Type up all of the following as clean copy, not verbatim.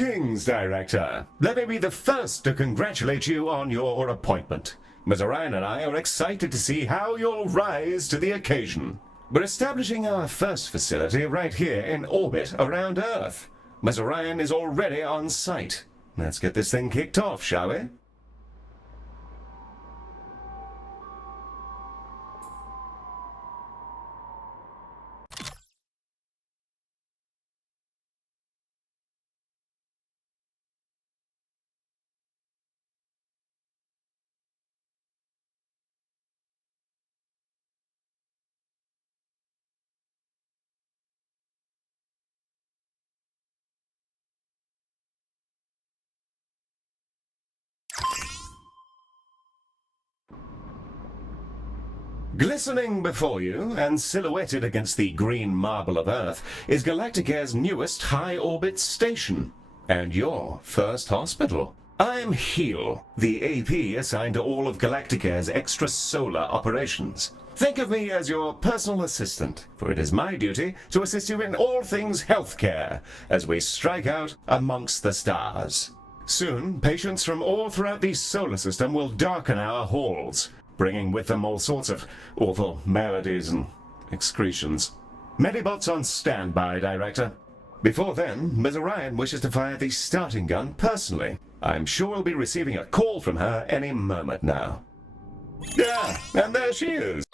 Greetings, Director. Let me be the first to congratulate you on your appointment. Ms. Orion and I are excited to see how you'll rise to the occasion. We're establishing our first facility right here in orbit around Earth. Ms. Orion is already on site. Let's get this thing kicked off, shall we? Glistening before you, and silhouetted against the green marble of Earth, is Galacticare's newest high-orbit station, and your first hospital. I'm Heel, the AP assigned to all of Galacticare's extrasolar operations. Think of me as your personal assistant, for it is my duty to assist you in all things healthcare, as we strike out amongst the stars. Soon, patients from all throughout the solar system will darken our halls, bringing with them all sorts of awful maladies and excretions. Medibots on standby, Director. Before then, Ms. Orion wishes to fire the starting gun personally. I'm sure we'll be receiving a call from her any moment now. Yeah, and there she is.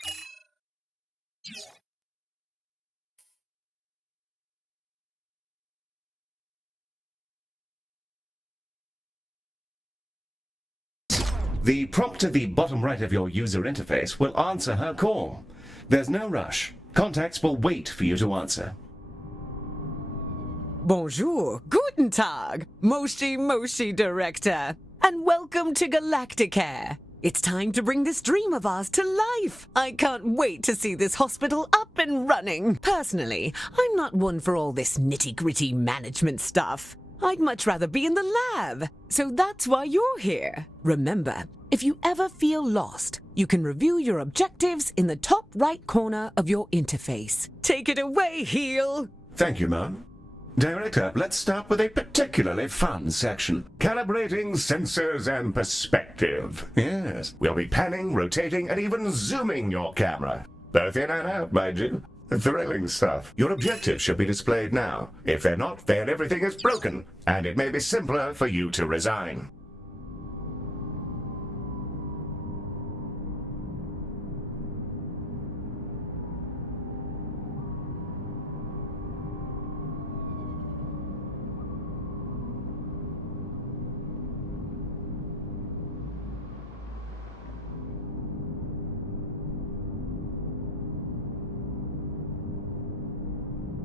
The prompt at the bottom right of your user interface will answer her call. There's no rush. Contacts will wait for you to answer. Bonjour, guten Tag, Moshi Director, and welcome to Galacticare. It's time to bring this dream of ours to life. I can't wait to see this hospital up and running. Personally, I'm not one for all this nitty-gritty management stuff. I'd much rather be in the lab, so that's why you're here. Remember, if you ever feel lost, you can review your objectives in the top right corner of your interface. Take it away, Heel! Thank you, Mom. Director, let's start with a particularly fun section. Calibrating sensors and perspective. Yes, we'll be panning, rotating, and even zooming your camera. Both in and out, mind you. Thrilling stuff. Your objectives should be displayed now. If they're not, then everything is broken, and it may be simpler for you to resign.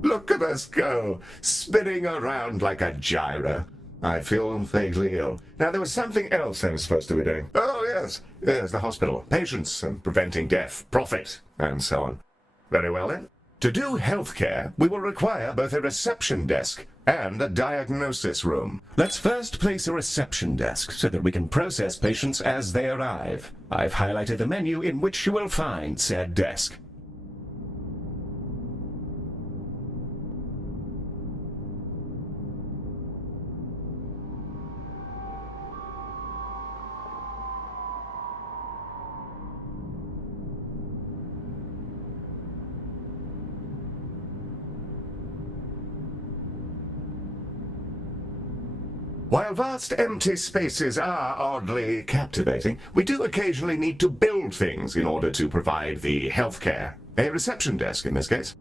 Look at us go, spinning around like a gyro. I feel vaguely ill. Now, there was something else I was supposed to be doing. Oh, yes. Yes, the hospital. Patients and preventing death, profit, and so on. Very well, then. To do healthcare, we will require both a reception desk and a diagnosis room. Let's first place a reception desk so that we can process patients as they arrive. I've highlighted the menu in which you will find said desk. While vast empty spaces are oddly captivating, we do occasionally need to build things in order to provide the healthcare. A reception desk, in this case.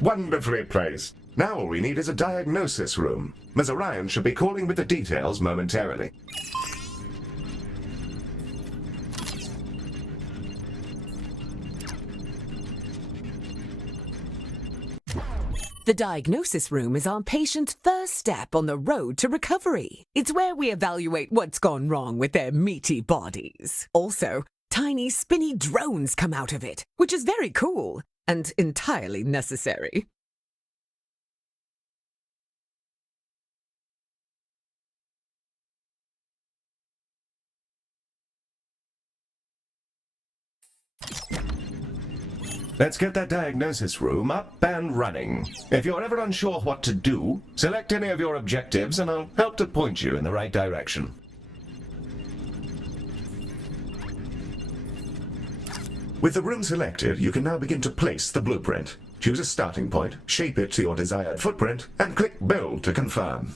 Wonderfully placed. Now all we need is a diagnosis room. Ms. Orion should be calling with the details momentarily. The diagnosis room is our patient's first step on the road to recovery. It's where we evaluate what's gone wrong with their meaty bodies. Also, tiny spinny drones come out of it, which is very cool and entirely necessary. Let's get that diagnosis room up and running. If you're ever unsure what to do, select any of your objectives and I'll help to point you in the right direction. With the room selected, you can now begin to place the blueprint. Choose a starting point, shape it to your desired footprint, and click Build to confirm.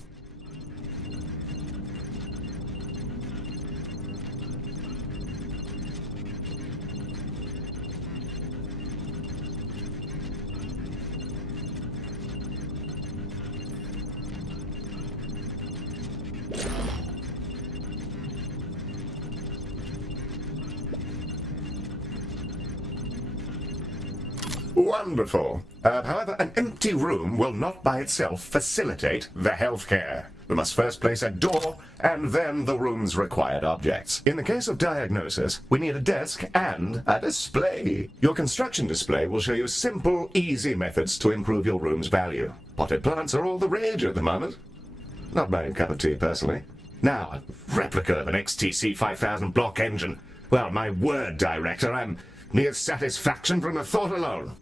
Wonderful. However, an empty room will not by itself facilitate the healthcare. We must first place a door and then the room's required objects. In the case of diagnosis, we need a desk and a display. Your construction display will show you simple, easy methods to improve your room's value. Potted plants are all the rage at the moment. Not my cup of tea, personally. Now, a replica of an XTC 5000 block engine. Well, my word, Director, I'm near satisfaction from the thought alone.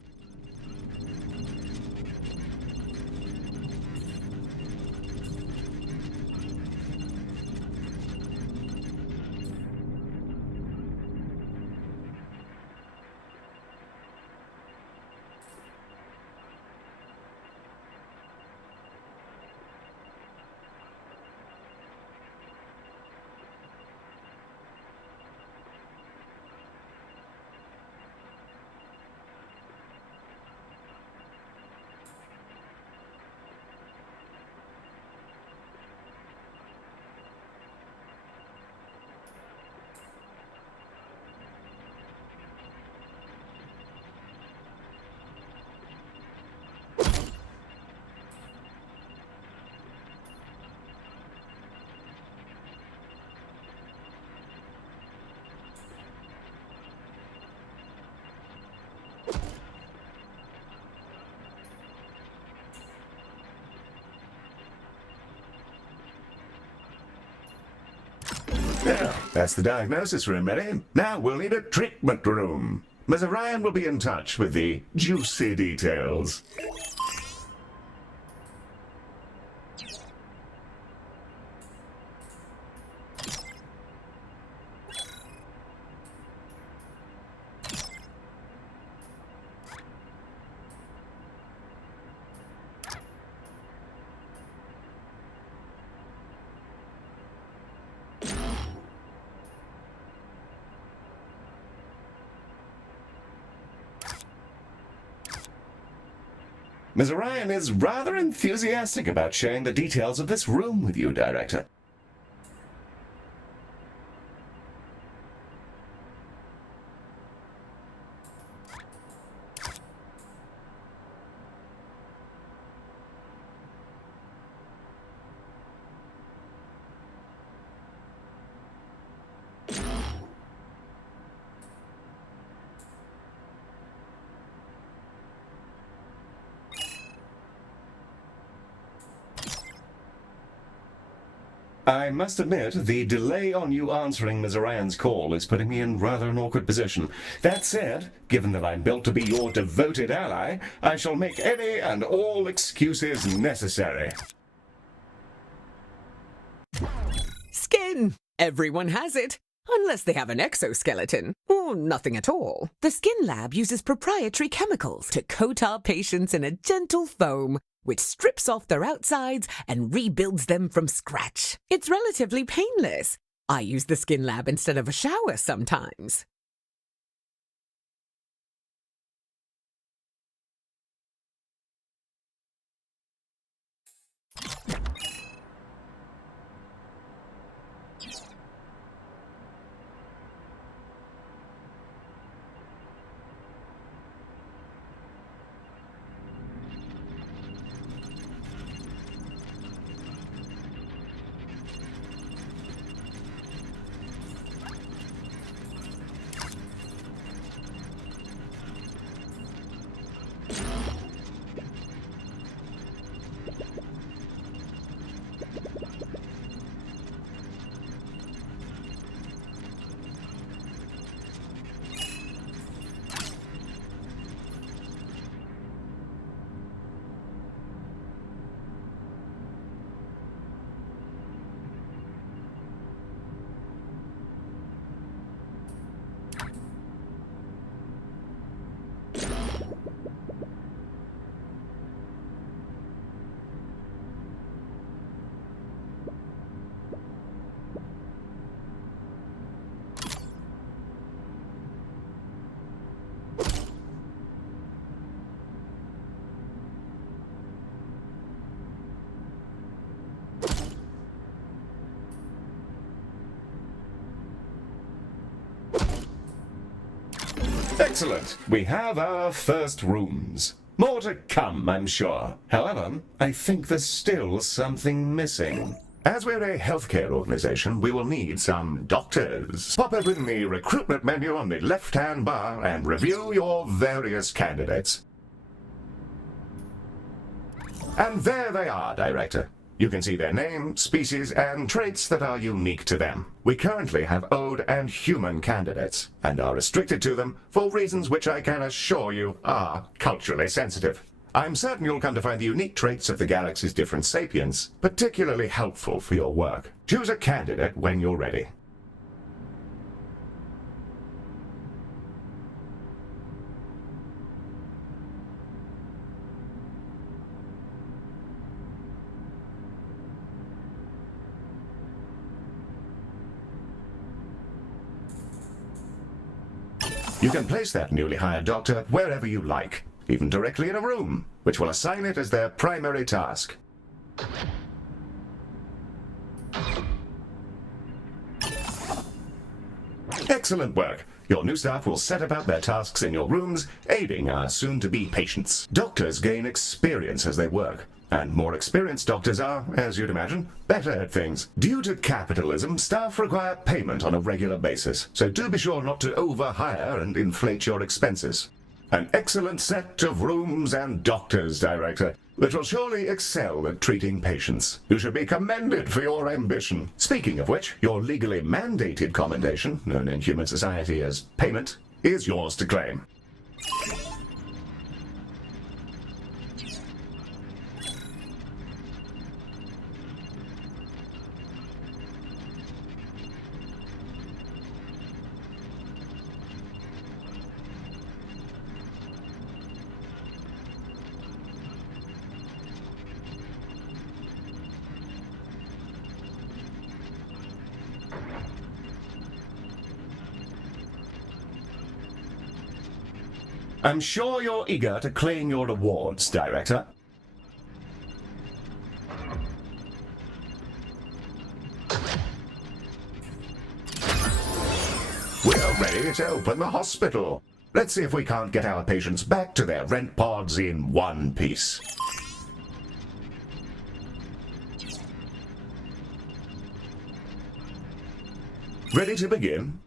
Now, that's the diagnosis room ready. Now we'll need a treatment room. Ms. Orion will be in touch with the juicy details. Ms. Orion is rather enthusiastic about sharing the details of this room with you, Director. I must admit, the delay on you answering Ms. Orion's call is putting me in rather an awkward position. That said, given that I'm built to be your devoted ally, I shall make any and all excuses necessary. Skin! Everyone has it. Unless they have an exoskeleton, or nothing at all. The Skin Lab uses proprietary chemicals to coat our patients in a gentle foam, which strips off their outsides and rebuilds them from scratch. It's relatively painless. I use the Skin Lab instead of a shower sometimes. Excellent. We have our first rooms. More to come, I'm sure. However, I think there's still something missing. As we're a healthcare organization, we will need some doctors. Pop open the recruitment menu on the left-hand bar and review your various candidates. And there they are, Director. You can see their name, species, and traits that are unique to them. We currently have ode and human candidates, and are restricted to them for reasons which I can assure you are culturally sensitive. I'm certain you'll come to find the unique traits of the galaxy's different sapiens particularly helpful for your work. Choose a candidate when you're ready. You can place that newly hired doctor wherever you like, even directly in a room, which will assign it as their primary task. Excellent work. Your new staff will set about their tasks in your rooms, aiding our soon-to-be patients. Doctors gain experience as they work, and more experienced doctors are, as you'd imagine, better at things. Due to capitalism, staff require payment on a regular basis, so do be sure not to overhire and inflate your expenses. An excellent set of rooms and doctors, Director, that will surely excel at treating patients. You should be commended for your ambition. Speaking of which, your legally mandated commendation, known in human society as payment, is yours to claim. I'm sure you're eager to claim your rewards, Director. We're ready to open the hospital. Let's see if we can't get our patients back to their rent pods in one piece. Ready to begin?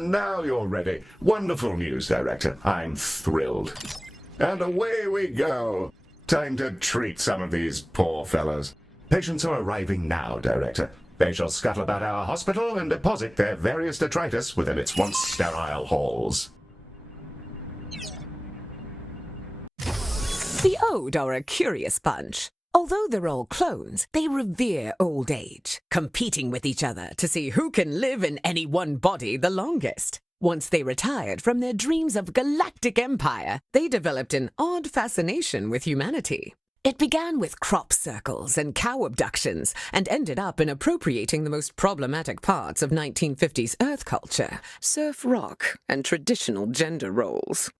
Now you're ready. Wonderful news, Director. I'm thrilled. And away we go. Time to treat some of these poor fellows. Patients are arriving now, Director. They shall scuttle about our hospital and deposit their various detritus within its once sterile halls. The Ode are a curious bunch. Although they're all clones, they revere old age, competing with each other to see who can live in any one body the longest. Once they retired from their dreams of galactic empire, they developed an odd fascination with humanity. It began with crop circles and cow abductions, and ended up in appropriating the most problematic parts of 1950s Earth culture, surf rock, and traditional gender roles.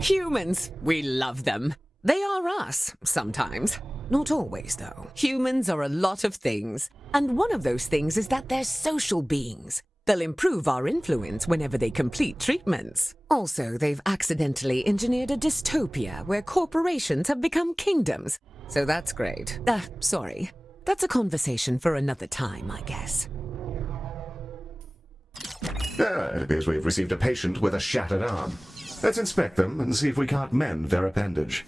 Humans, we love them. They are us, sometimes. Not always, though. Humans are a lot of things. And one of those things is that they're social beings. They'll improve our influence whenever they complete treatments. Also, they've accidentally engineered a dystopia where corporations have become kingdoms. So that's great. Sorry. That's a conversation for another time, I guess. It appears we've received a patient with a shattered arm. Let's inspect them and see if we can't mend their appendage.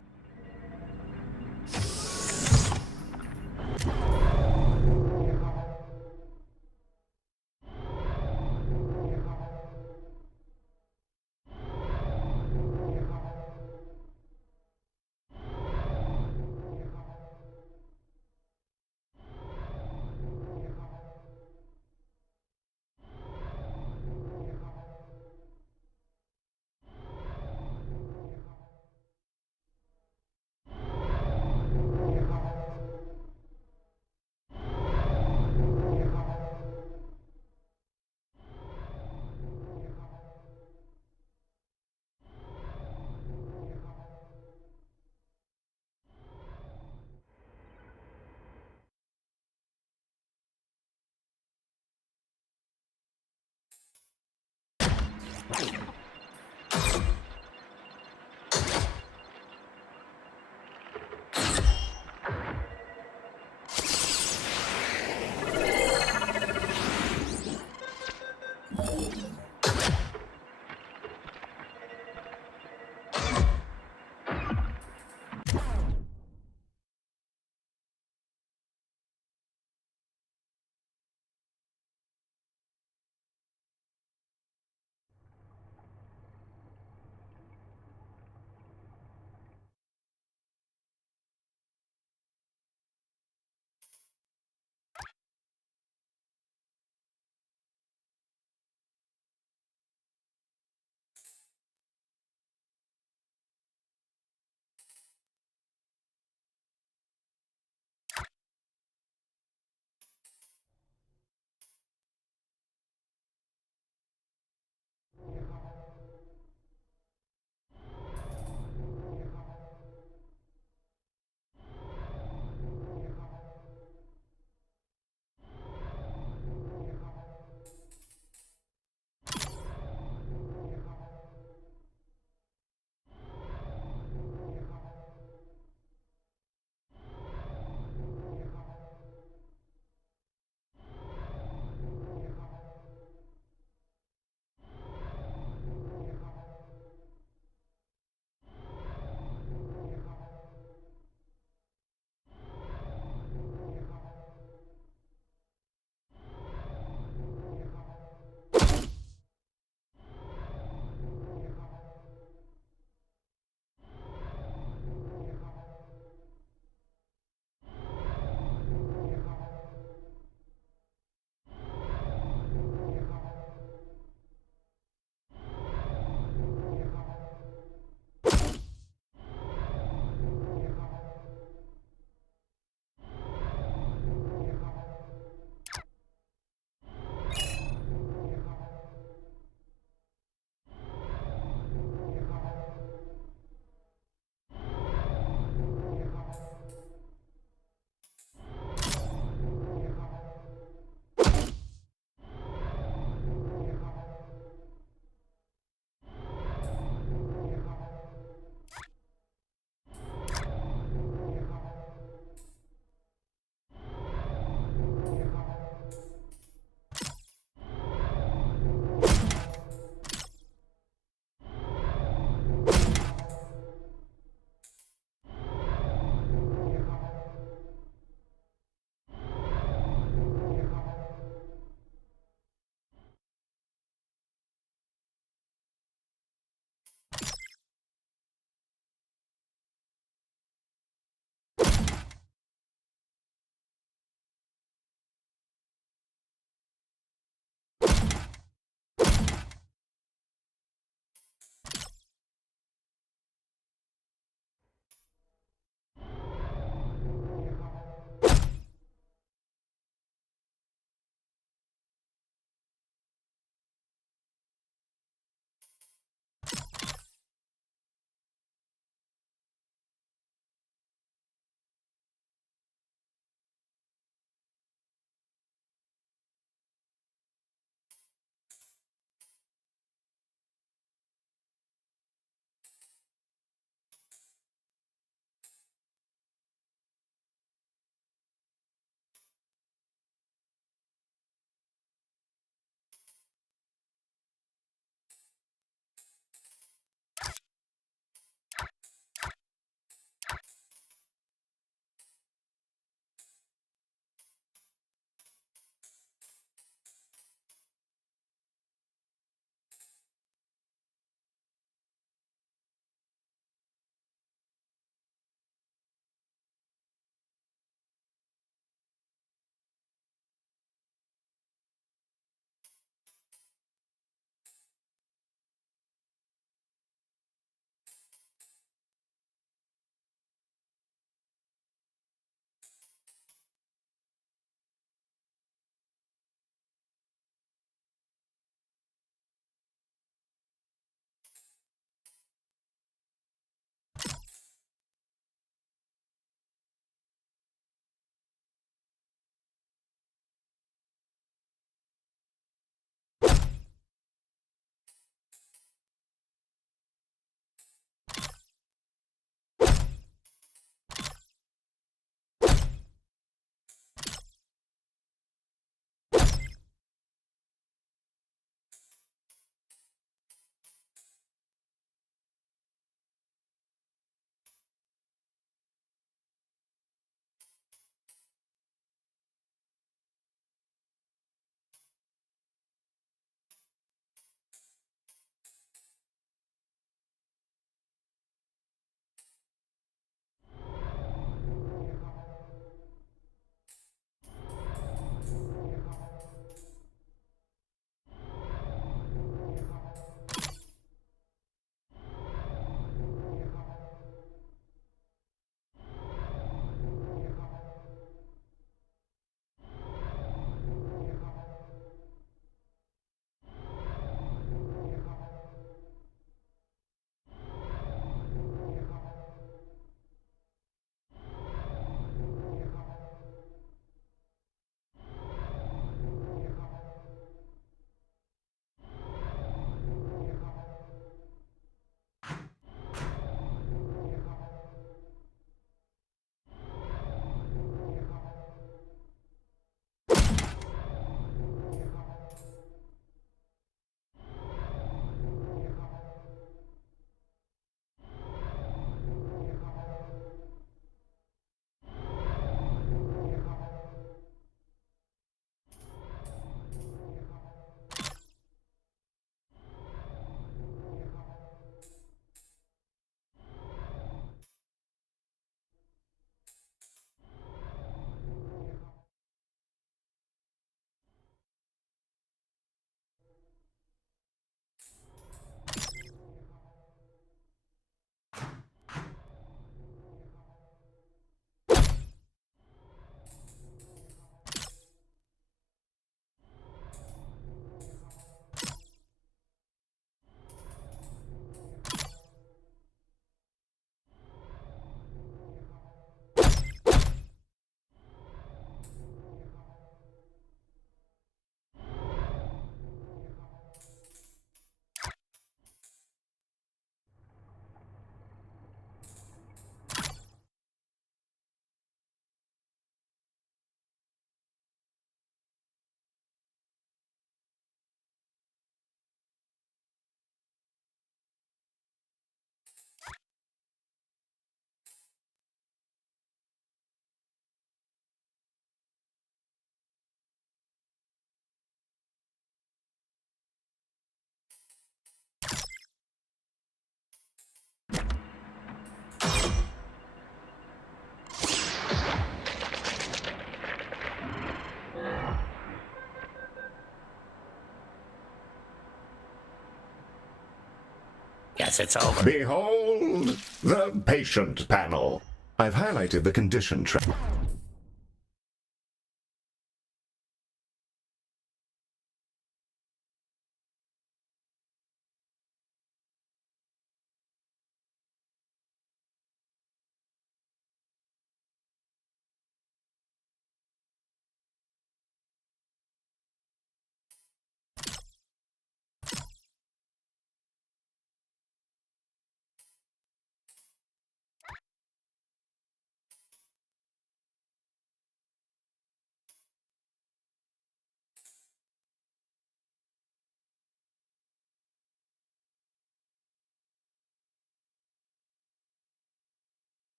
Guess it's over. Behold the patient panel. I've highlighted the condition track.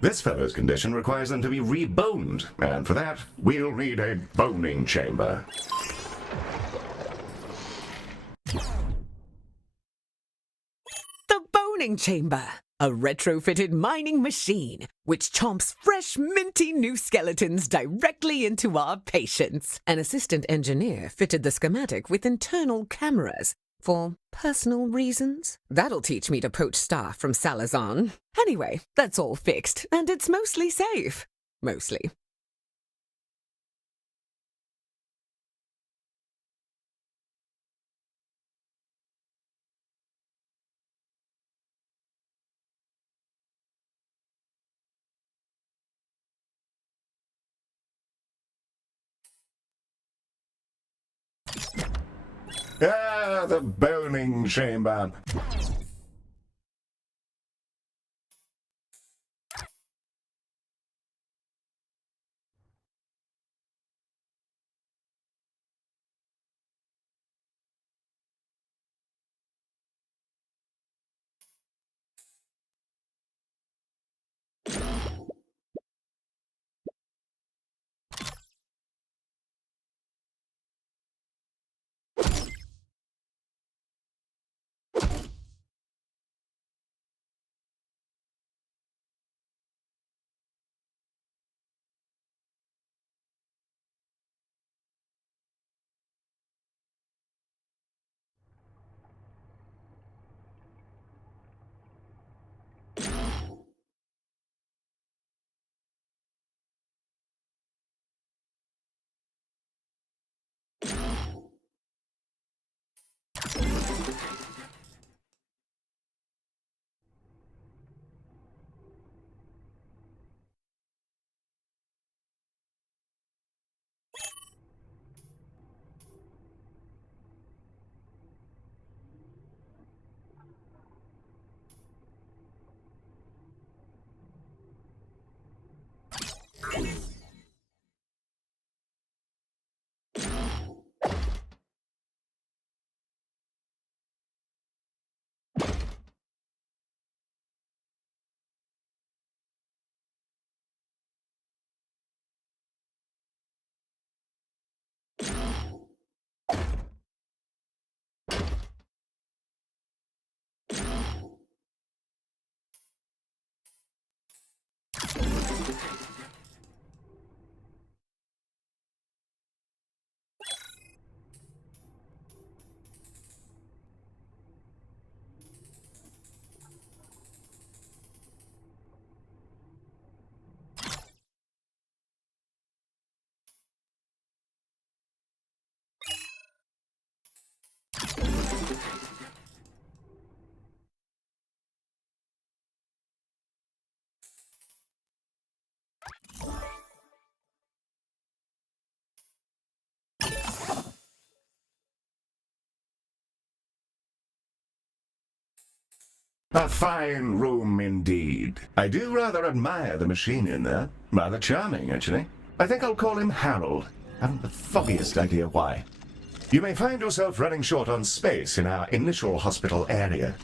This fellow's condition requires them to be reboned, and for that, we'll need a boning chamber. The boning chamber, a retrofitted mining machine which chomps fresh, minty new skeletons directly into our patients. An assistant engineer fitted the schematic with internal cameras for personal reasons. That'll teach me to poach staff from Salazar. Anyway, that's all fixed, and it's mostly safe. Mostly. Ah, the boning chamber. A fine room indeed. I do rather admire the machine in there. Rather charming, actually. I think I'll call him Harold. I haven't the foggiest idea why. You may find yourself running short on space in our initial hospital area.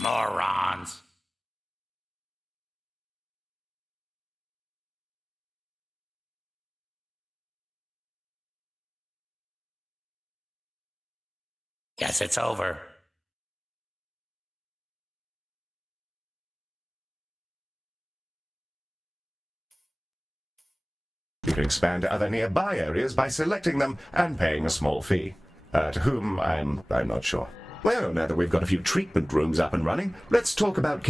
Morons. Guess it's over. You can expand to other nearby areas by selecting them and paying a small fee. To whom, I'm not sure. Well, now that we've got a few treatment rooms up and running, let's talk about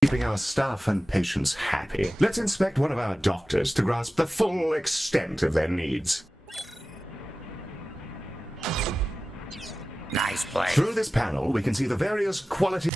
keeping our staff and patients happy. Let's inspect one of our doctors to grasp the full extent of their needs. Nice place. Through this panel, we can see the various quality...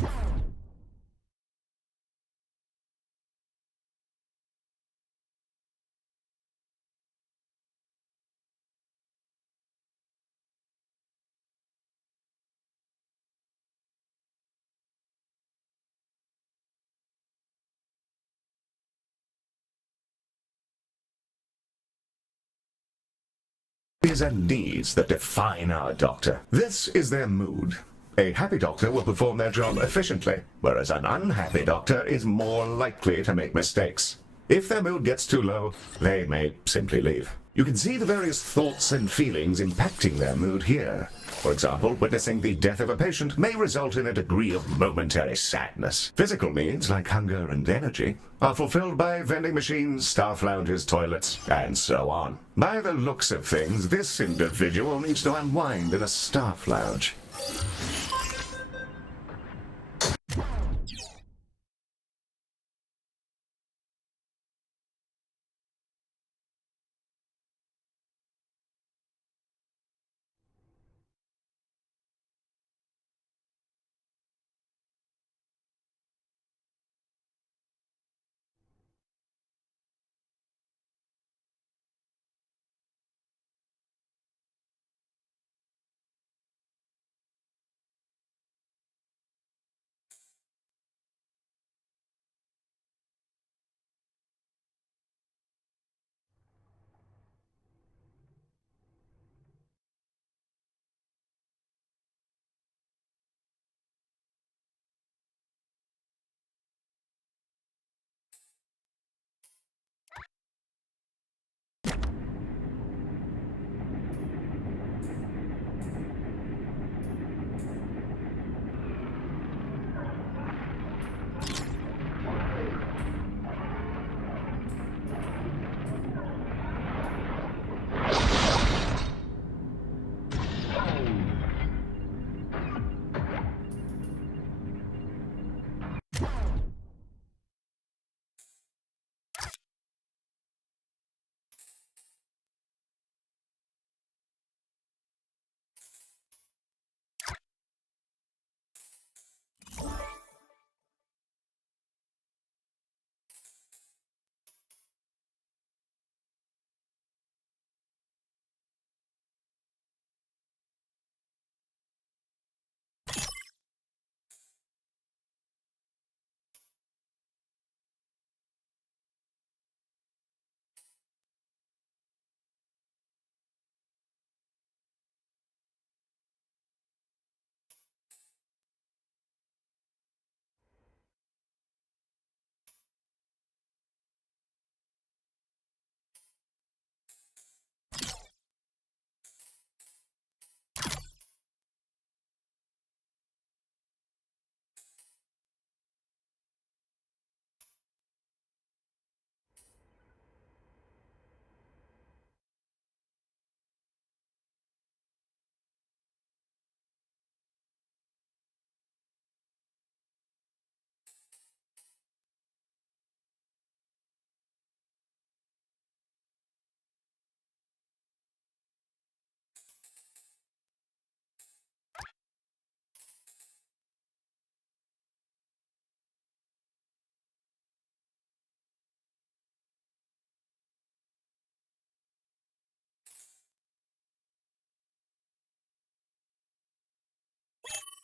abilities and needs that define our doctor. This is their mood. A happy doctor will perform their job efficiently, whereas an unhappy doctor is more likely to make mistakes. If their mood gets too low, they may simply leave. You can see the various thoughts and feelings impacting their mood here. For example, witnessing the death of a patient may result in a degree of momentary sadness. Physical needs, like hunger and energy, are fulfilled by vending machines, staff lounges, toilets, and so on. By the looks of things, this individual needs to unwind in a staff lounge.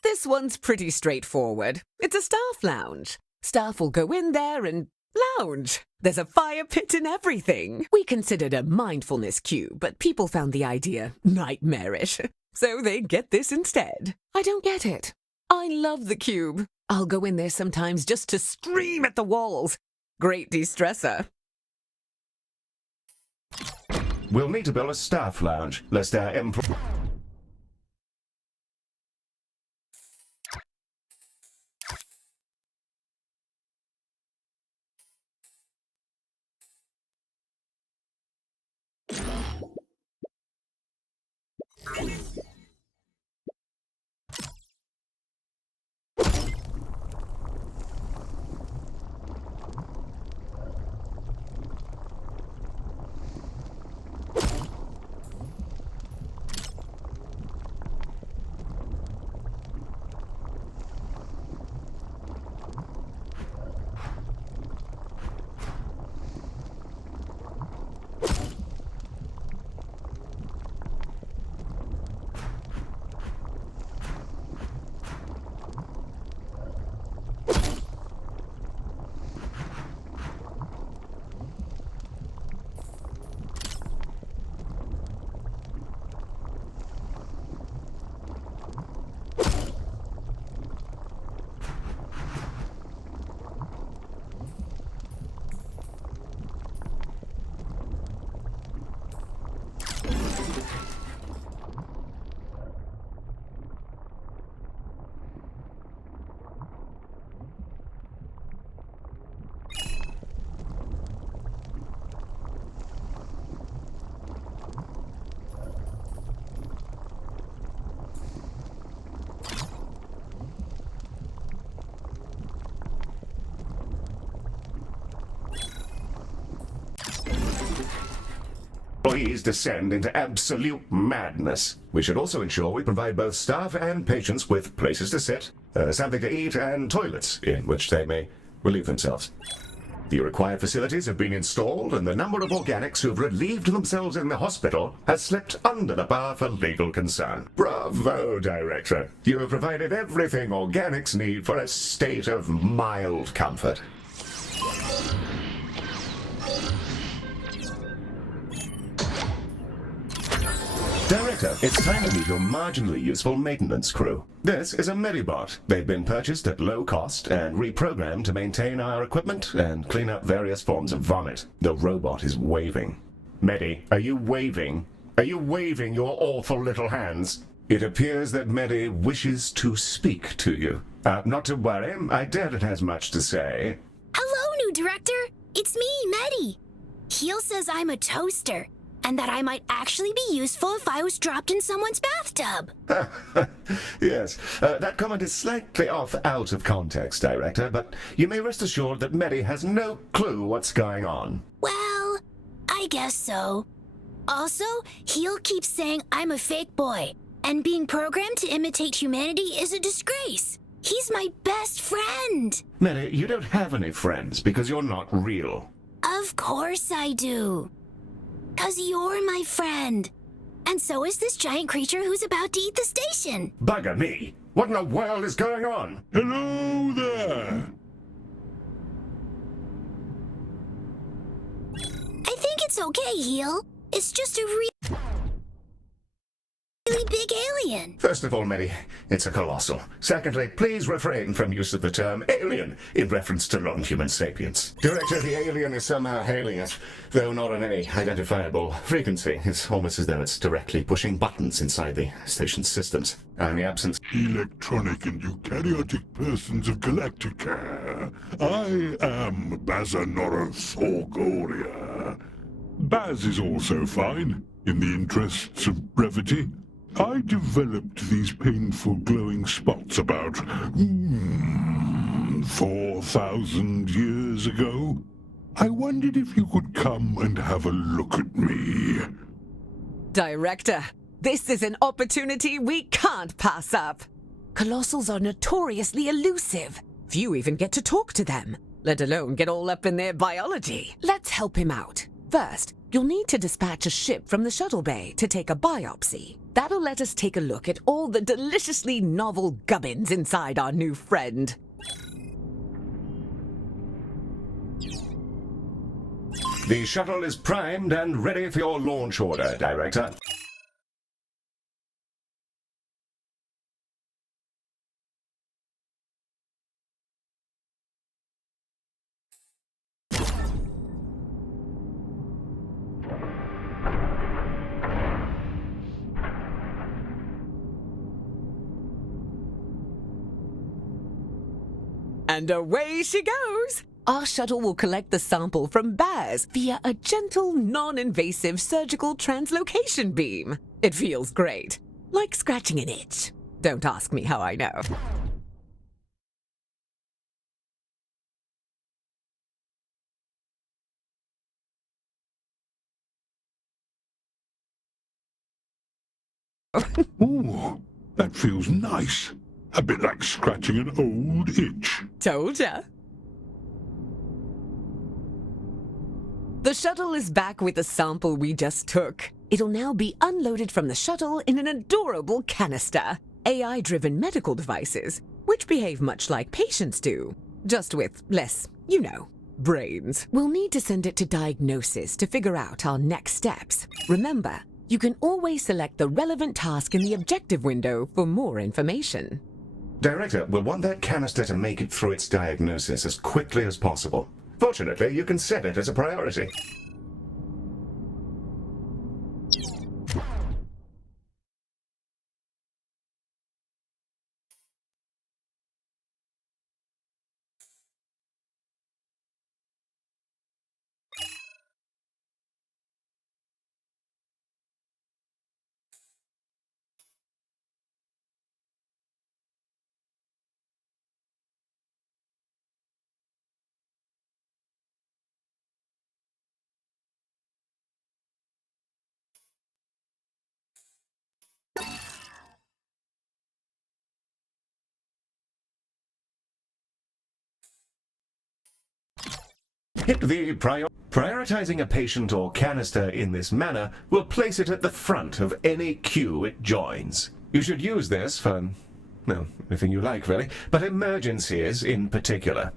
This one's pretty straightforward. It's a staff lounge. Staff will go in there and lounge. There's a fire pit and everything. We considered a mindfulness cue, but people found the idea nightmarish. So they get this instead. I don't get it. I love the cube. I'll go in there sometimes just to scream at the walls. Great de-stressor. We'll need to build a staff lounge, lest our please descend into absolute madness. We should also ensure we provide both staff and patients with places to sit, something to eat, and toilets in which they may relieve themselves. The required facilities have been installed, and the number of organics who've relieved themselves in the hospital has slipped under the bar for legal concern. Bravo, Director. You have provided everything organics need for a state of mild comfort. Director, it's time to meet your marginally useful maintenance crew. This is a Medibot. They've been purchased at low cost and reprogrammed to maintain our equipment and clean up various forms of vomit. The robot is waving. Medi, are you waving? Are you waving your awful little hands? It appears that Medi wishes to speak to you. Not to worry, I doubt it has much to say. Hello, new director. It's me, Medi. Heel says I'm a toaster, and that I might actually be useful if I was dropped in someone's bathtub. Yes, that comment is slightly off out of context, Director, but you may rest assured that Medi has no clue what's going on. Well, I guess so. Also, Heel keeps saying I'm a fake boy, and being programmed to imitate humanity is a disgrace. He's my best friend. Medi, you don't have any friends because you're not real. Of course I do. 'Cause you're my friend. And so is this giant creature who's about to eat the station. Bugger me! What in the world is going on? Hello there! I think it's okay, Heel. It's just a really big alien. First of all, Medi, it's a colossal. Secondly, please refrain from use of the term alien in reference to non-human sapiens. Director, the alien is somehow hailing us, though not on any identifiable frequency. It's almost as though it's directly pushing buttons inside the station's systems. In the absence... Electronic and eukaryotic persons of Galacticare. I am Bazanorothorgoria. Baz is also fine, in the interests of brevity. I developed these painful glowing spots about 4,000 years ago. I wondered if you could come and have a look at me. Director, this is an opportunity we can't pass up. Colossals are notoriously elusive. Few even get to talk to them, let alone get all up in their biology. Let's help him out. First, you'll need to dispatch a ship from the shuttle bay to take a biopsy. That'll let us take a look at all the deliciously novel gubbins inside our new friend. The shuttle is primed and ready for your launch order, Director. And away she goes! Our shuttle will collect the sample from Baz via a gentle, non-invasive surgical translocation beam. It feels great, like scratching an itch. Don't ask me how I know. Ooh, that feels nice. A bit like scratching an old itch. Told ya. The shuttle is back with the sample we just took. It'll now be unloaded from the shuttle in an adorable canister. AI-driven medical devices, which behave much like patients do, just with less, brains. We'll need to send it to diagnosis to figure out our next steps. Remember, you can always select the relevant task in the objective window for more information. Director, we'll want that canister to make it through its diagnosis as quickly as possible. Fortunately, you can set it as a priority. Prioritizing a patient or canister in this manner will place it at the front of any queue it joins. You should use this for, well, anything you like, really, but emergencies in particular.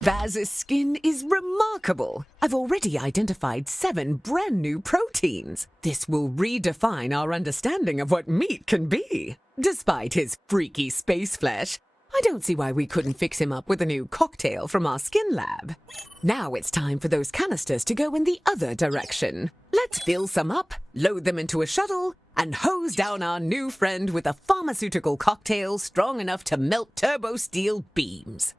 Vaz's skin is remarkable. I've already identified 7 brand new proteins. This will redefine our understanding of what meat can be. Despite his freaky space flesh, I don't see why we couldn't fix him up with a new cocktail from our skin lab. Now it's time for those canisters to go in the other direction. Let's fill some up, load them into a shuttle, and hose down our new friend with a pharmaceutical cocktail strong enough to melt turbo steel beams.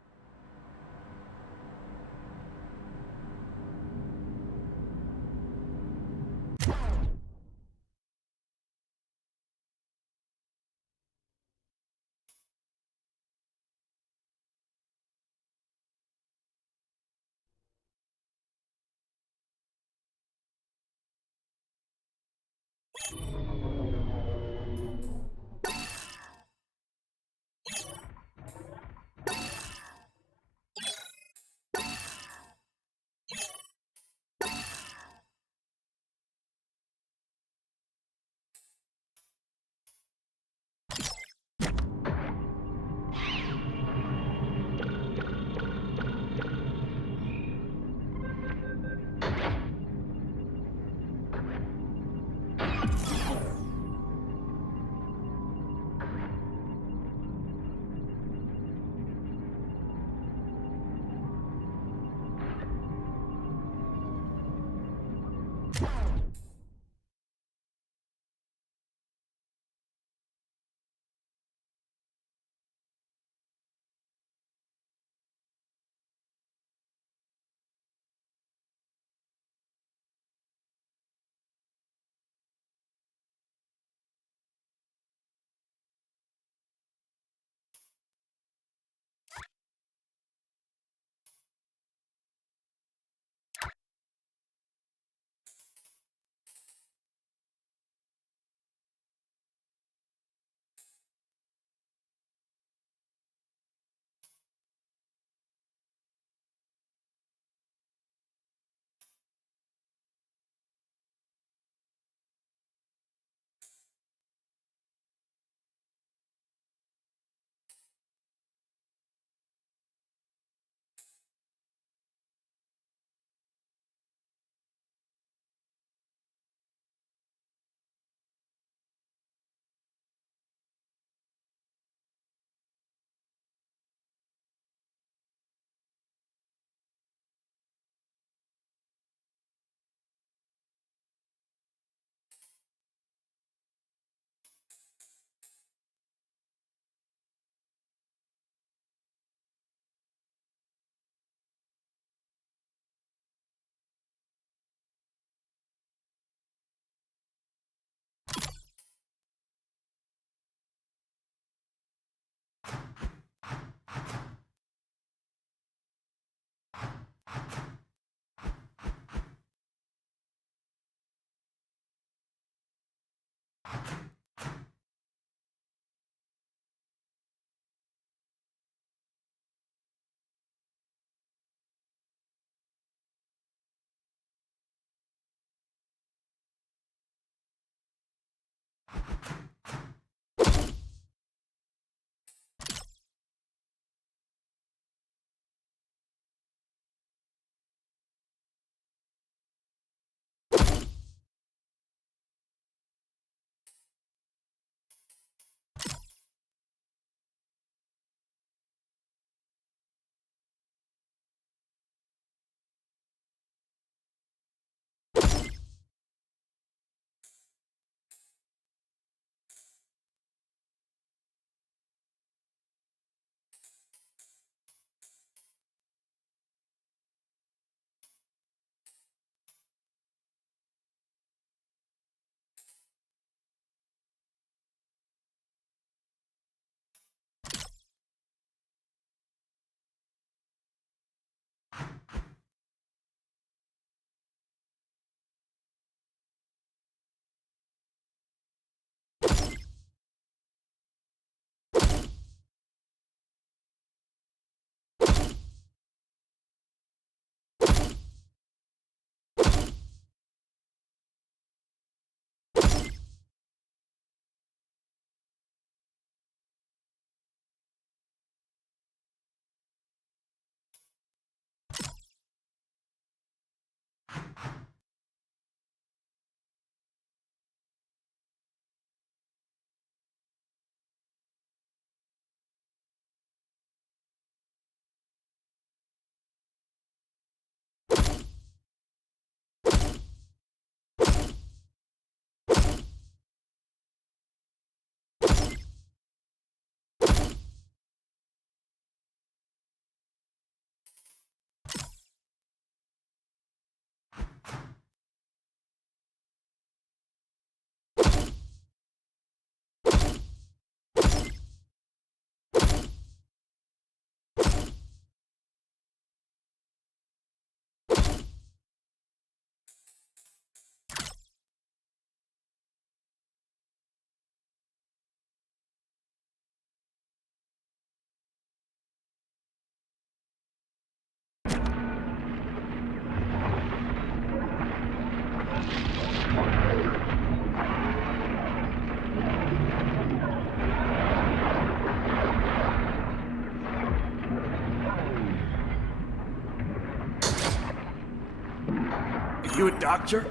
You a doctor?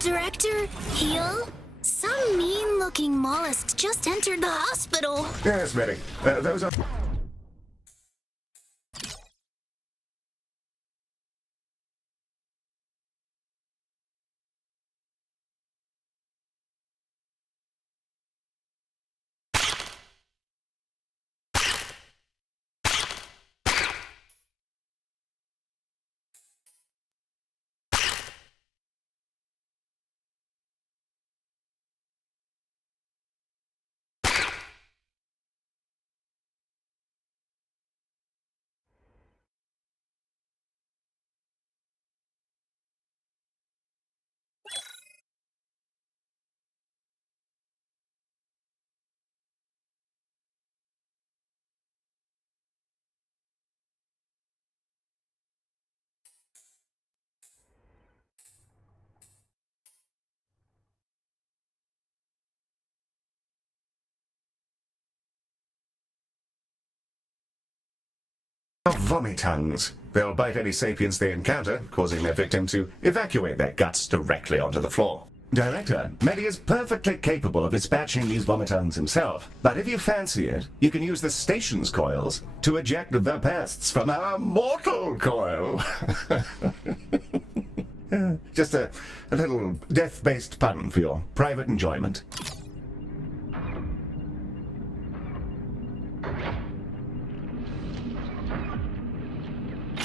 Director, heal? Some mean-looking mollusks just entered the hospital. Yes, medic. Those are... vomitungs. They'll bite any sapiens they encounter, causing their victim to evacuate their guts directly onto the floor. Director, Medi is perfectly capable of dispatching these vomitungs himself, but if you fancy it, you can use the station's coils to eject the pests from our mortal coil. Just a little death-based pun for your private enjoyment.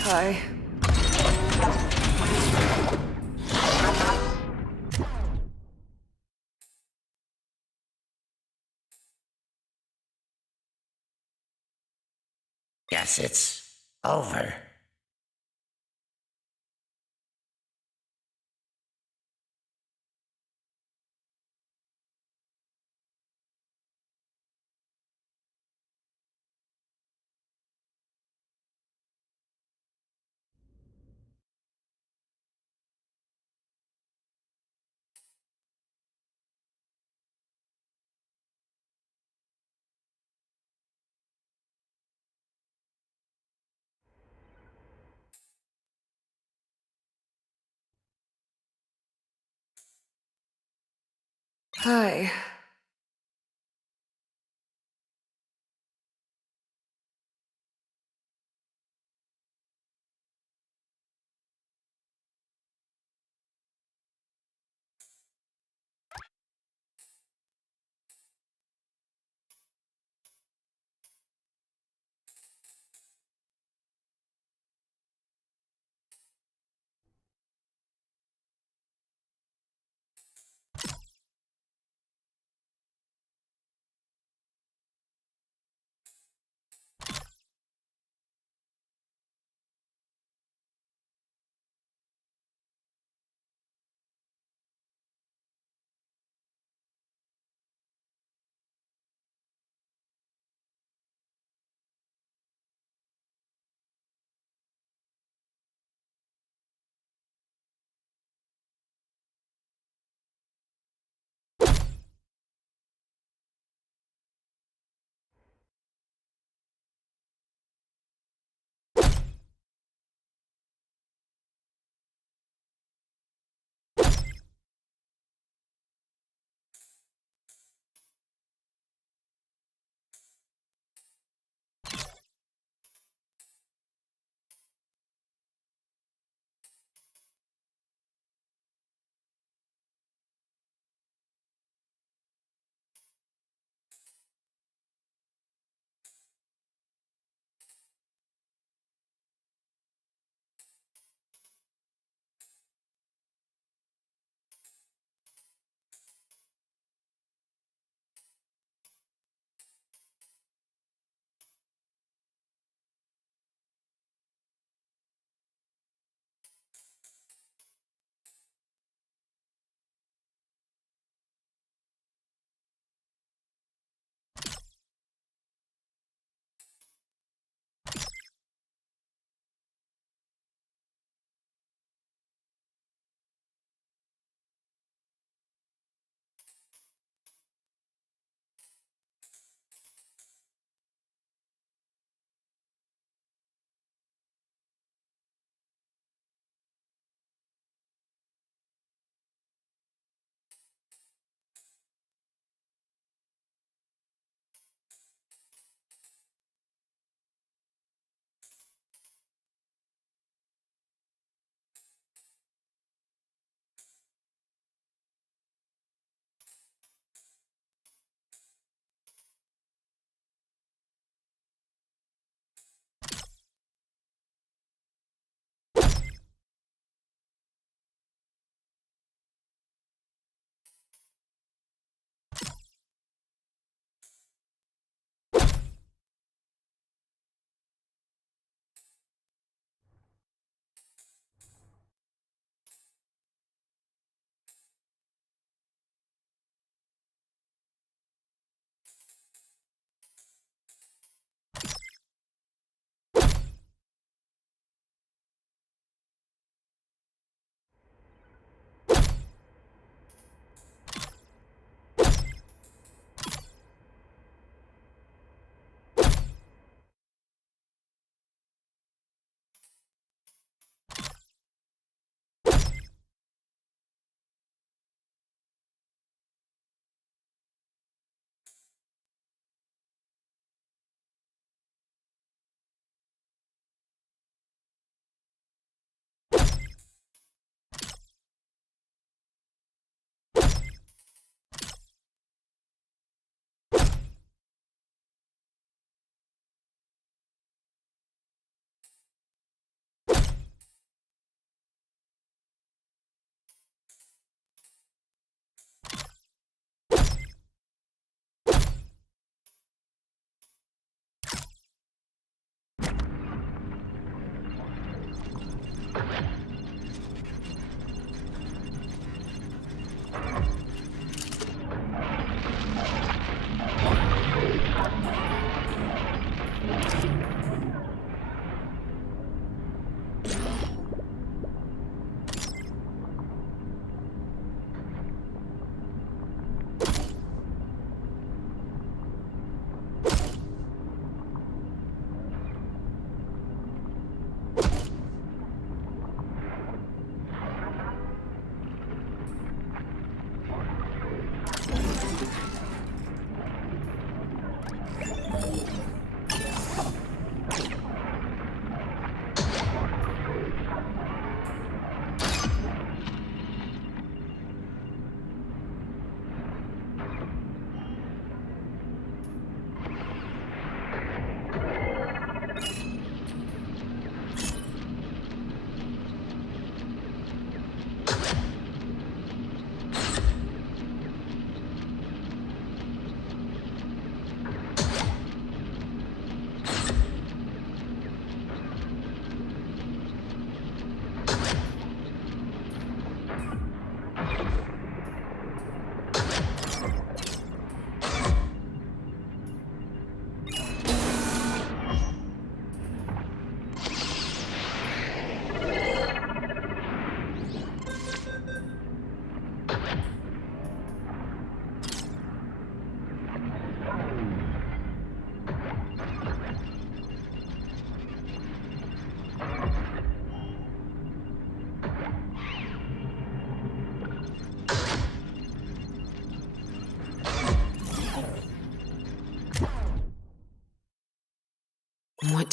Hi. Guess it's over. Hi.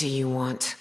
do you want?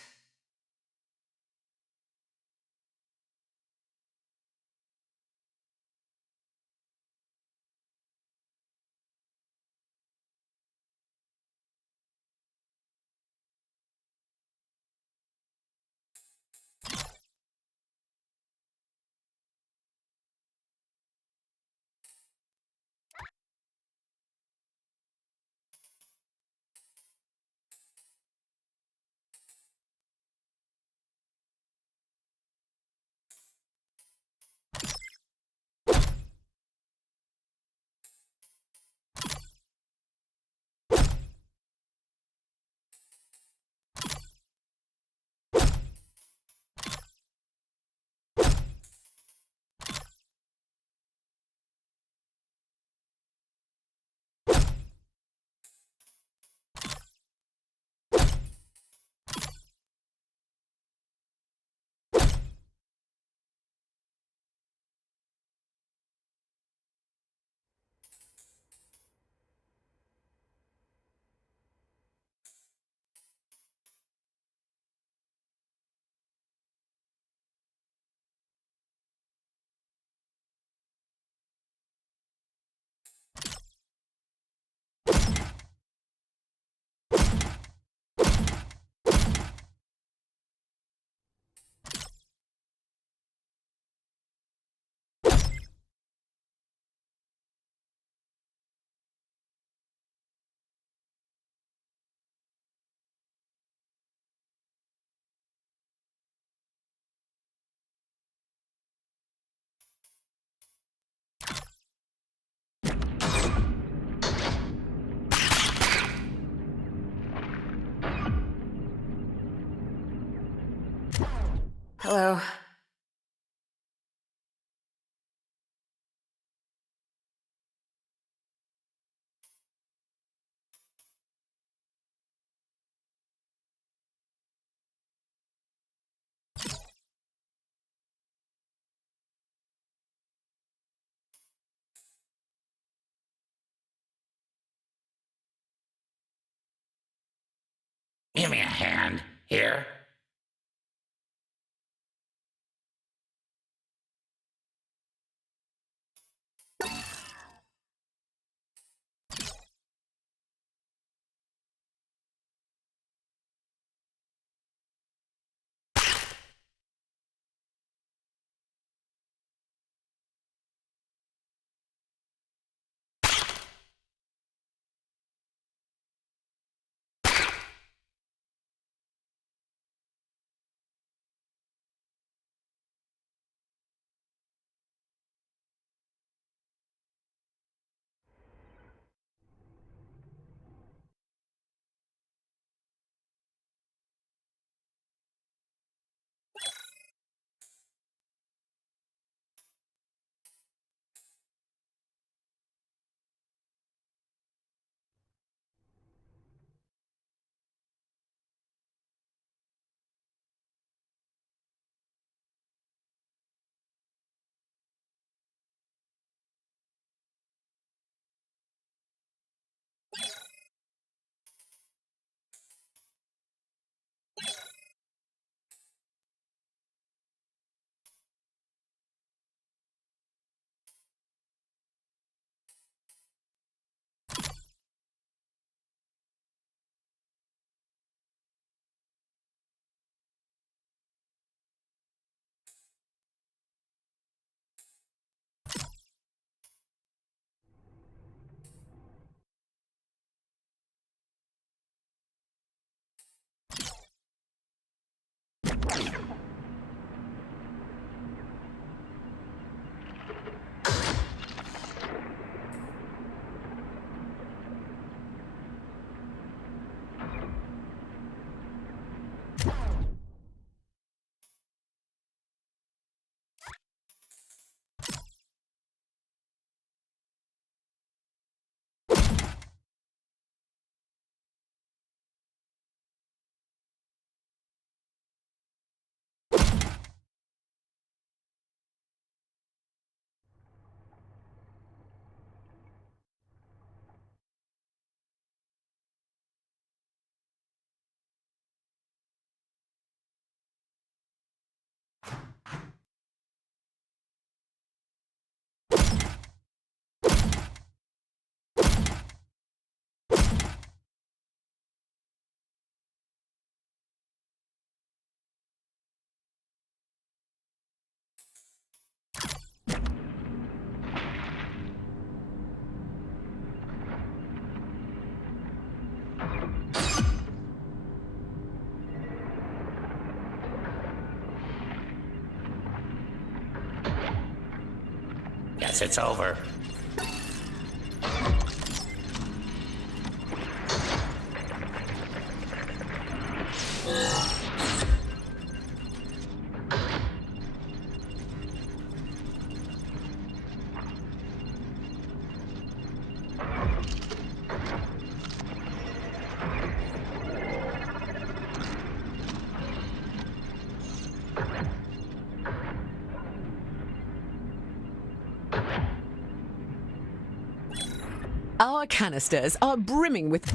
Hello. Give me a hand here. guess it's over. Our canisters are brimming with...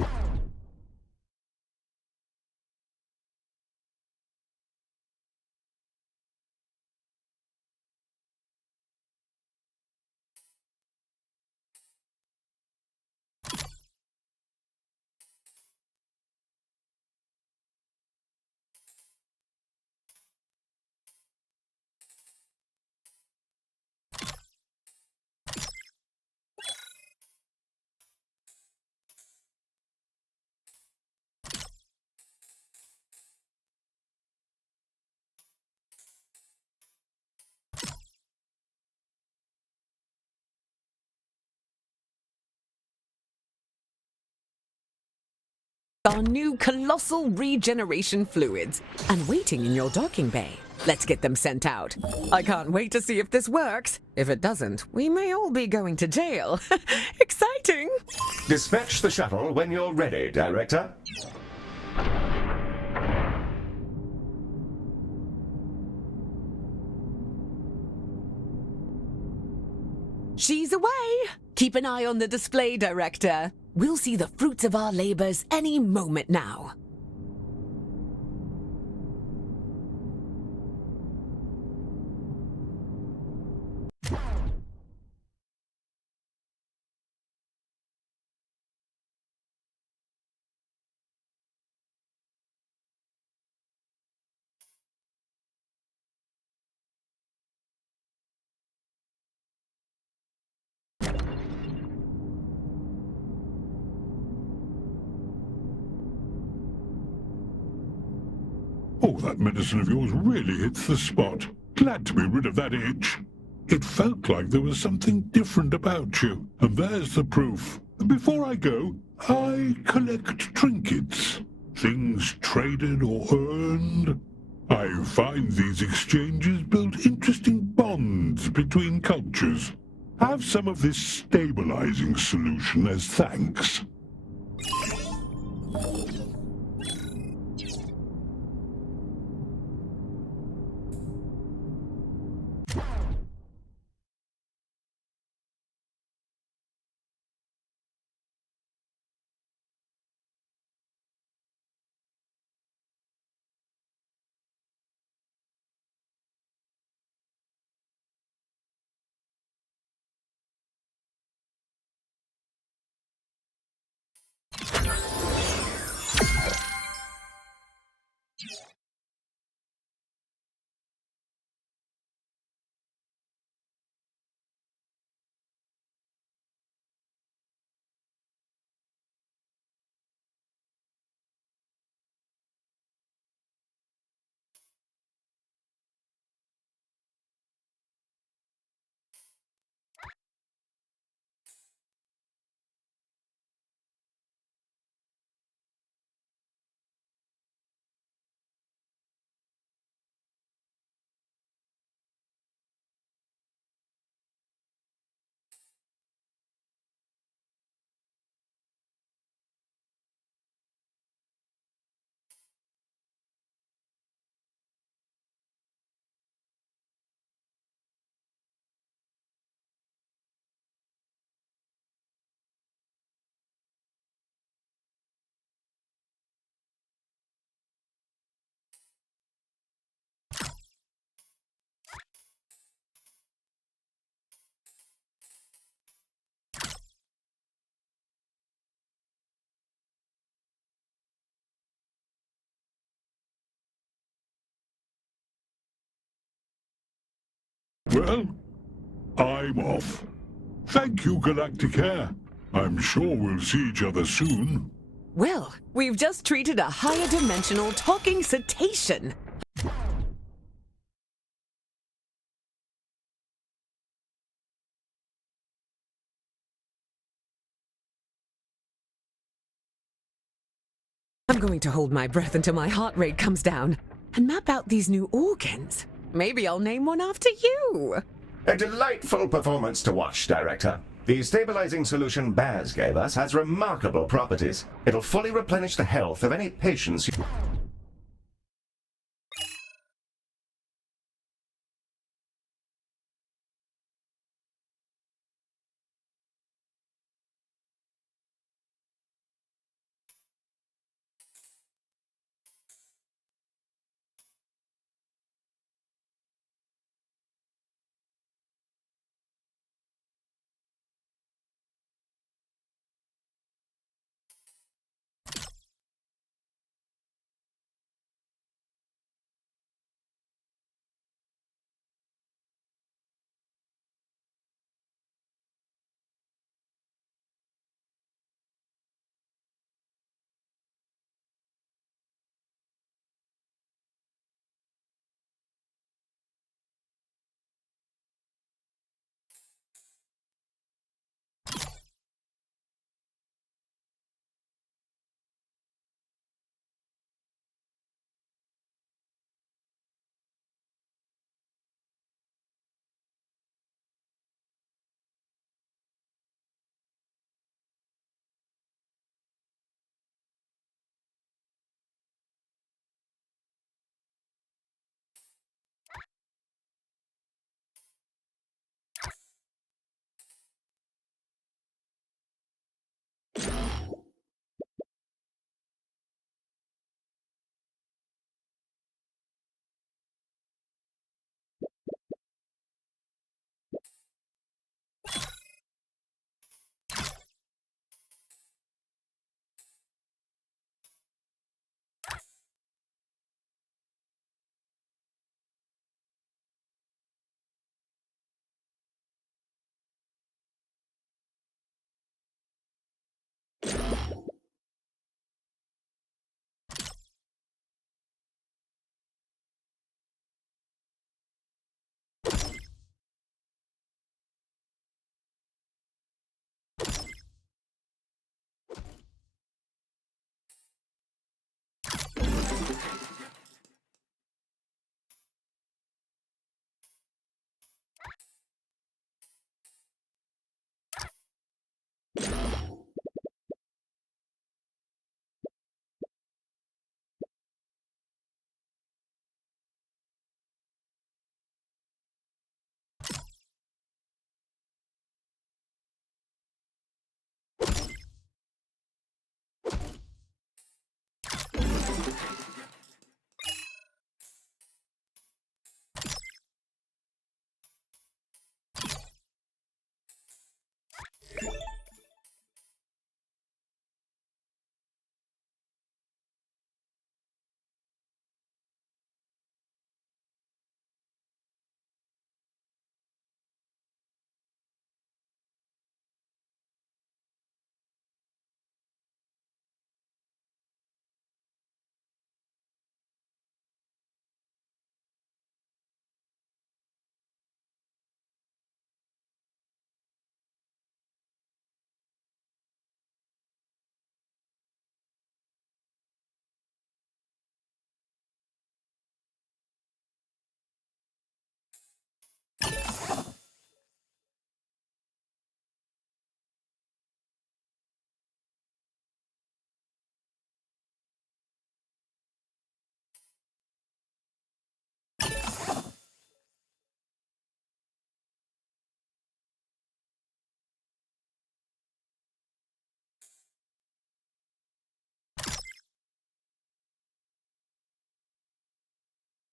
our new colossal regeneration fluids and waiting in your docking bay. Let's get them sent out. I can't wait to see if this works. If it doesn't, we may all be going to jail. Exciting! Dispatch the shuttle when you're ready, Director. She's away! Keep an eye on the display, Director. We'll see the fruits of our labors any moment now. Oh, that medicine of yours really hits the spot. Glad to be rid of that itch. It felt like there was something different about you, and there's the proof. Before I go, I collect trinkets. Things traded or earned. I find these exchanges build interesting bonds between cultures. Have some of this stabilizing solution as thanks. Well, I'm off. Thank you, Galacticare. I'm sure we'll see each other soon. Well, we've just treated a higher dimensional talking cetacean. I'm going to hold my breath until my heart rate comes down and map out these new organs. Maybe I'll name one after you. A delightful performance to watch, Director. The stabilizing solution Baz gave us has remarkable properties. It'll fully replenish the health of any patients you...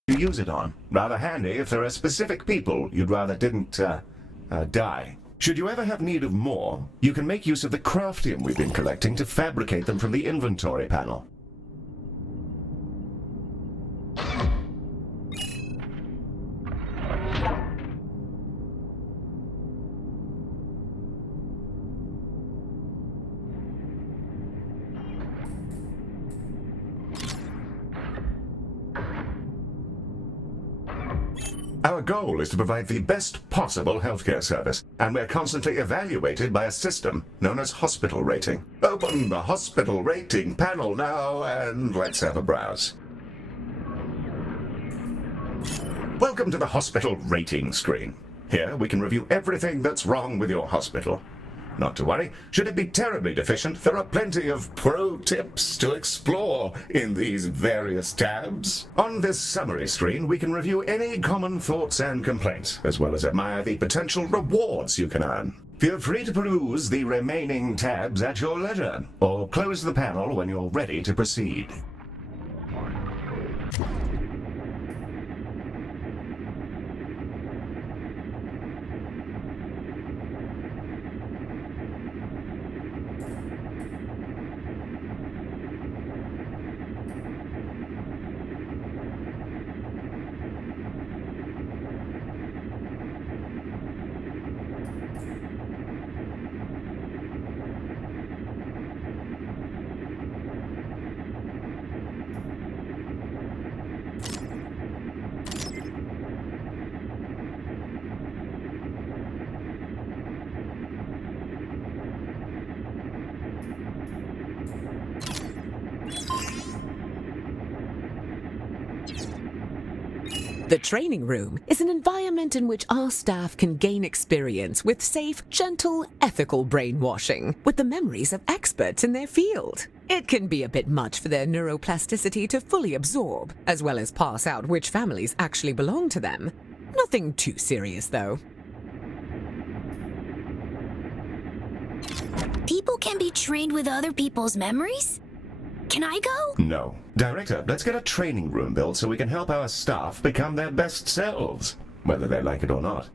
you use it on. Rather handy if there are specific people you'd rather didn't, die. Should you ever have need of more, you can make use of the craftium we've been collecting to fabricate them from the inventory panel. Our goal is to provide the best possible healthcare service, and we're constantly evaluated by a system known as hospital rating. Open the hospital rating panel now, and let's have a browse. Welcome to the hospital rating screen. Here we can review everything that's wrong with your hospital. Not to worry, should it be terribly deficient, there are plenty of pro tips to explore in these various tabs. On this summary screen, we can review any common thoughts and complaints, as well as admire the potential rewards you can earn. Feel free to peruse the remaining tabs at your leisure, or close the panel when you're ready to proceed. The training room is an environment in which our staff can gain experience with safe, gentle, ethical brainwashing with the memories of experts in their field. It can be a bit much for their neuroplasticity to fully absorb, as well as parse out which families actually belong to them. Nothing too serious, though. People can be trained with other people's memories? Can I go? No. Director, let's get a training room built so we can help our staff become their best selves, whether they like it or not.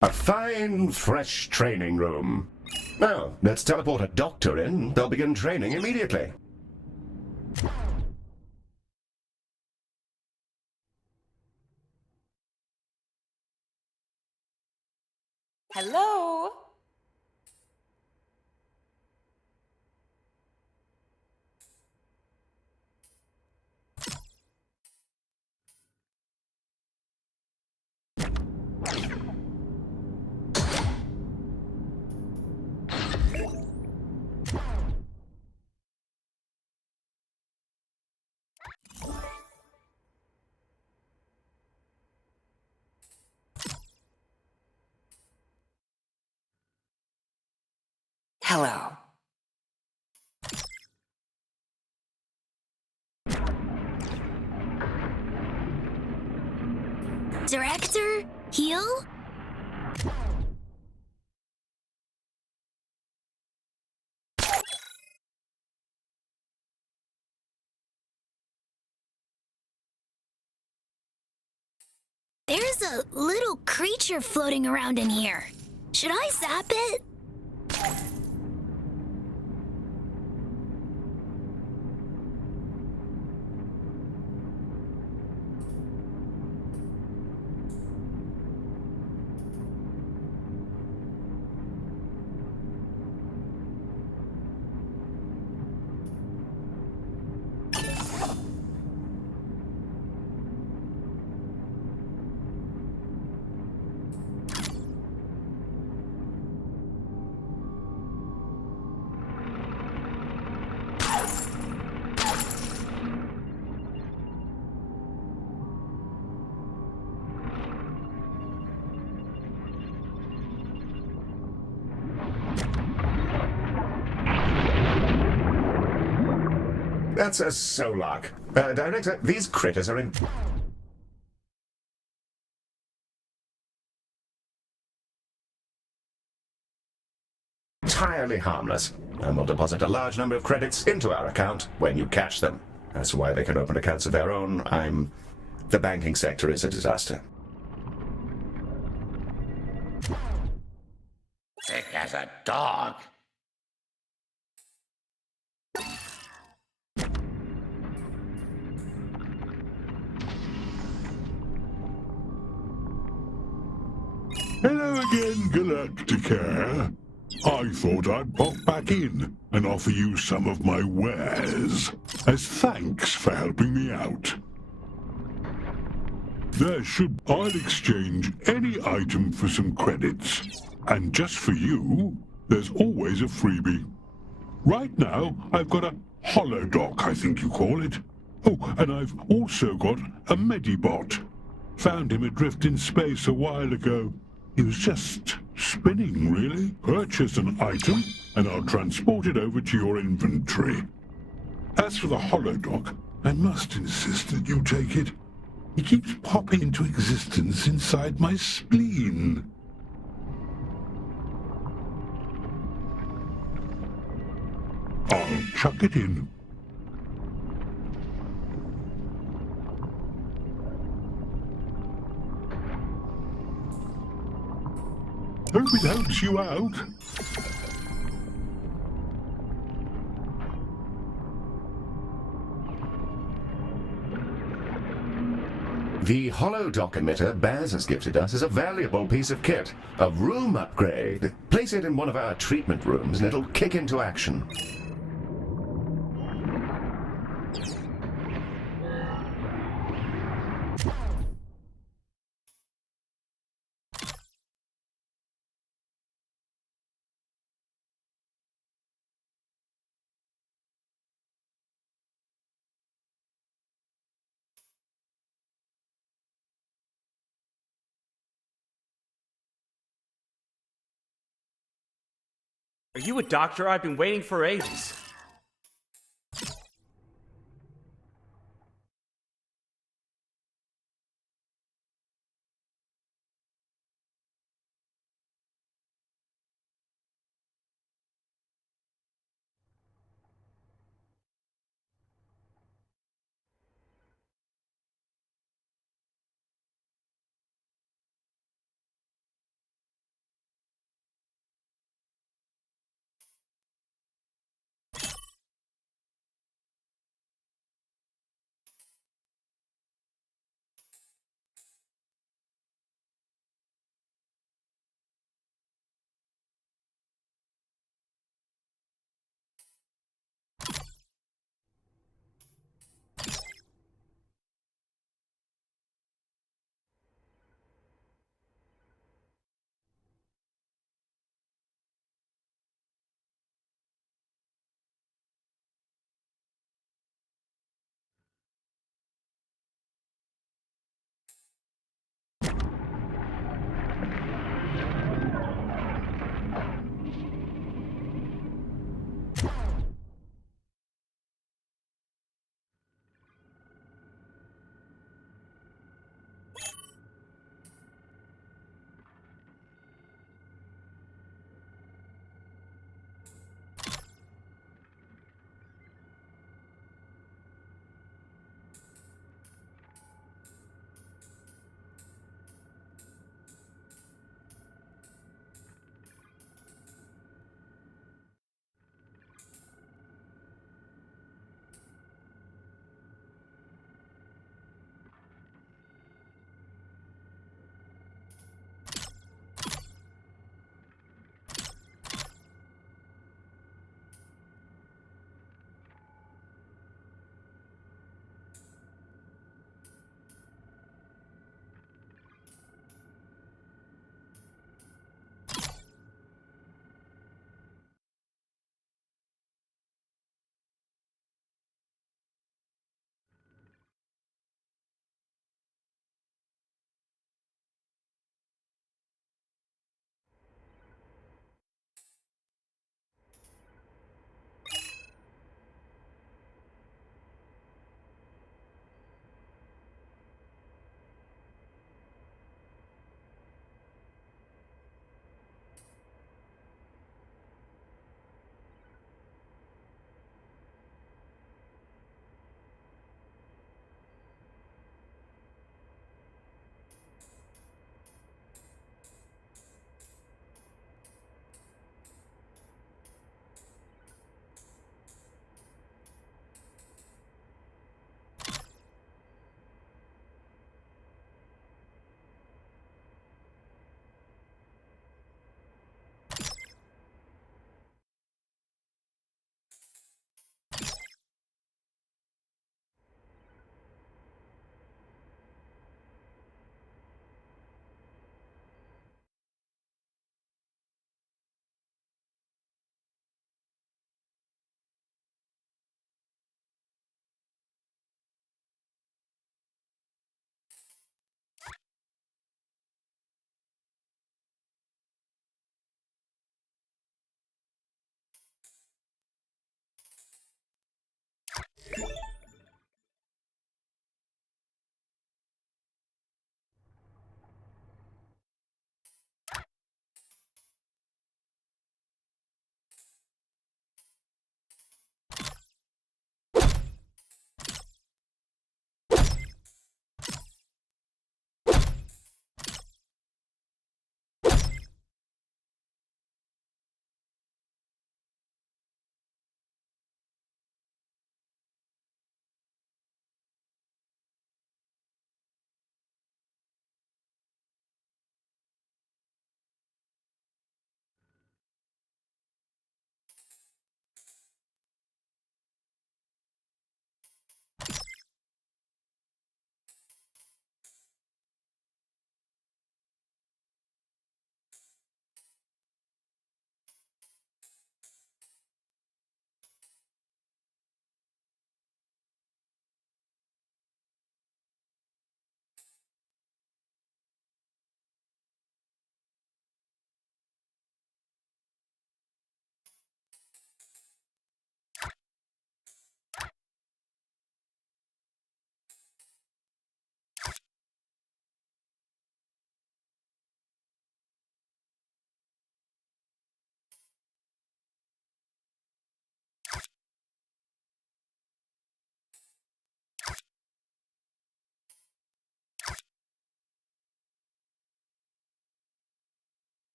A fine, fresh training room. Now, let's teleport a doctor in. They'll begin training immediately. Hello? Hello. Director? Heal? There's a little creature floating around in here. Should I zap it? That's a Solak. Director, these critters are entirely harmless, and will deposit a large number of credits into our account when you catch them. That's why they can open accounts of their own. The banking sector is a disaster. Thick as a dog. Hello again, Galacticare. I thought I'd pop back in and offer you some of my wares as thanks for helping me out. I'll exchange any item for some credits. And just for you, there's always a freebie. Right now, I've got a holodoc, I think you call it. Oh, and I've also got a Medibot. Found him adrift in space a while ago. He was just spinning, really. Purchase an item, and I'll transport it over to your inventory. As for the holodoc, I must insist that you take it. He keeps popping into existence inside my spleen. I'll chuck it in. Hope it helps you out. The holodoc emitter Baz has gifted us is a valuable piece of kit. A room upgrade. Place it in one of our treatment rooms and it'll kick into action. Are you a doctor? I've been waiting for ages.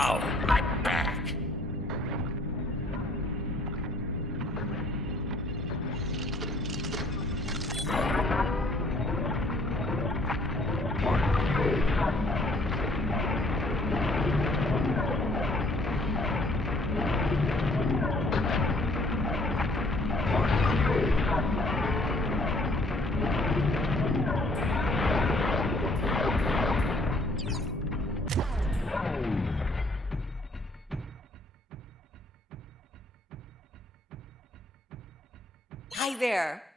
Oh, my back. Hi there.